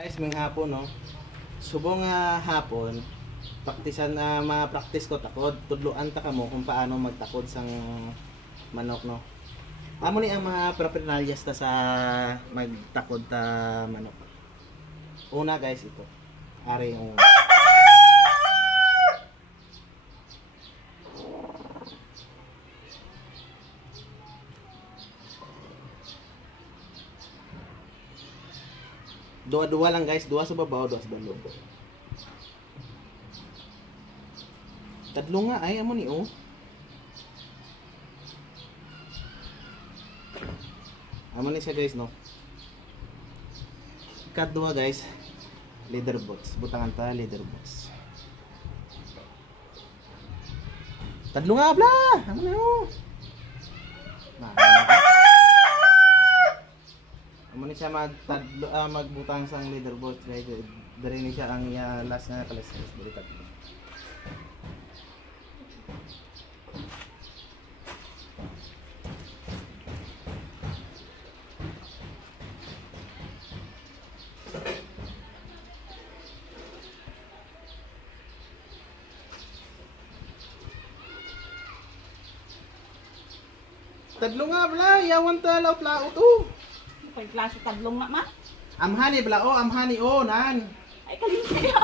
Guys, may hapon no. Subong hapon, praktisan ma-practice ko takod. Tudloan ta kamo kung paano magtakod sang manok no. Amo ni ang mga paraphernalyas ta sa magtakod ta manok. Una guys ito. Ari yung dua-dua lang guys, dua sa babaw, dua sa balog. Tadlo nga ay amo ni oh. Amo ni siya guys no. Kadua guys, leader box. Butangan ta leader box. Tadlo nga bla. Amo ni oh. Amo ni siya magbutang sang leader box guys. Dari ni siya ang last na kalas dari tatlo. Tadlo nga bla, yawan ta laut laut oh. Kay klase taglong na ma. Amhani bla oh, amhani oh nan. Ay kalimti ya.